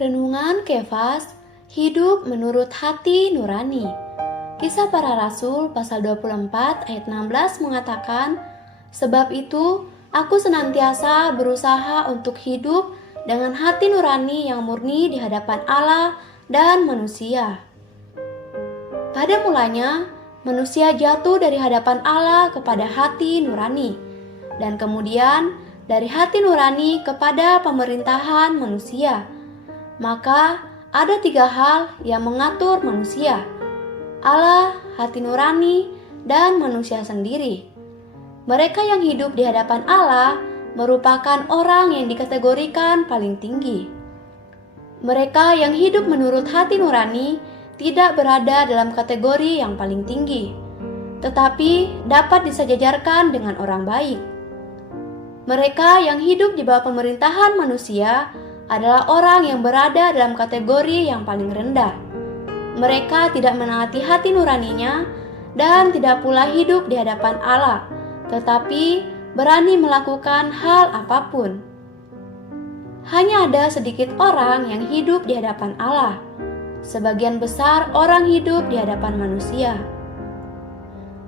Renungan Kefas, hidup menurut hati nurani. Kisah Para Rasul pasal 24 ayat 16 mengatakan, "Sebab itu aku senantiasa berusaha untuk hidup dengan hati nurani yang murni di hadapan Allah dan manusia." Pada mulanya, manusia jatuh dari hadapan Allah kepada hati nurani, dan kemudian dari hati nurani kepada pemerintahan manusia. Maka ada 3 hal yang mengatur manusia: Allah, hati nurani, dan manusia sendiri. Mereka yang hidup di hadapan Allah merupakan orang yang dikategorikan paling tinggi. Mereka yang hidup menurut hati nurani tidak berada dalam kategori yang paling tinggi, tetapi dapat disejajarkan dengan orang baik. Mereka yang hidup di bawah pemerintahan manusia adalah orang yang berada dalam kategori yang paling rendah. Mereka tidak menaati hati nuraninya dan tidak pula hidup di hadapan Allah, tetapi berani melakukan hal apapun. Hanya ada sedikit orang yang hidup di hadapan Allah. Sebagian besar orang hidup di hadapan manusia.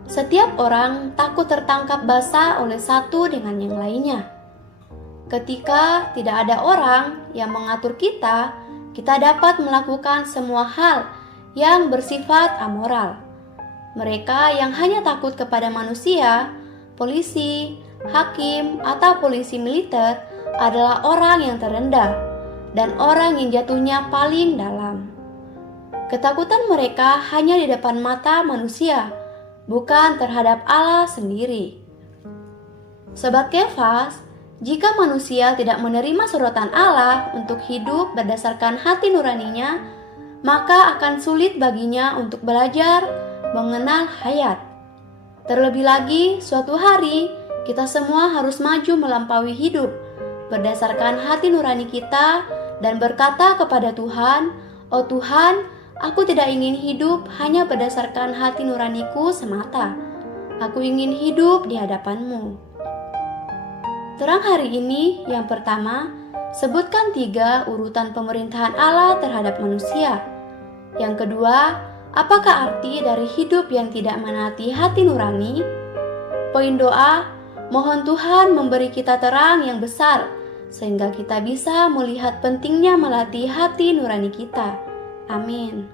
Setiap orang takut tertangkap basah oleh satu dengan yang lainnya. Ketika tidak ada orang yang mengatur kita, kita dapat melakukan semua hal yang bersifat amoral. Mereka yang hanya takut kepada manusia, polisi, hakim, atau polisi militer adalah orang yang terendah dan orang yang jatuhnya paling dalam. Ketakutan mereka hanya di depan mata manusia, bukan terhadap Allah sendiri. Sobat Kefas, jika manusia tidak menerima sorotan Allah untuk hidup berdasarkan hati nuraninya, maka akan sulit baginya untuk belajar mengenal hayat. Terlebih lagi, suatu hari kita semua harus maju melampaui hidup berdasarkan hati nurani kita dan berkata kepada Tuhan, "Oh Tuhan, aku tidak ingin hidup hanya berdasarkan hati nuraniku semata. Aku ingin hidup di hadapan-Mu." Terang hari ini, yang pertama, sebutkan 3 urutan pemerintahan Allah terhadap manusia. Yang kedua, apakah arti dari hidup yang tidak menaati hati nurani? Poin doa, mohon Tuhan memberi kita terang yang besar, sehingga kita bisa melihat pentingnya melatih hati nurani kita. Amin.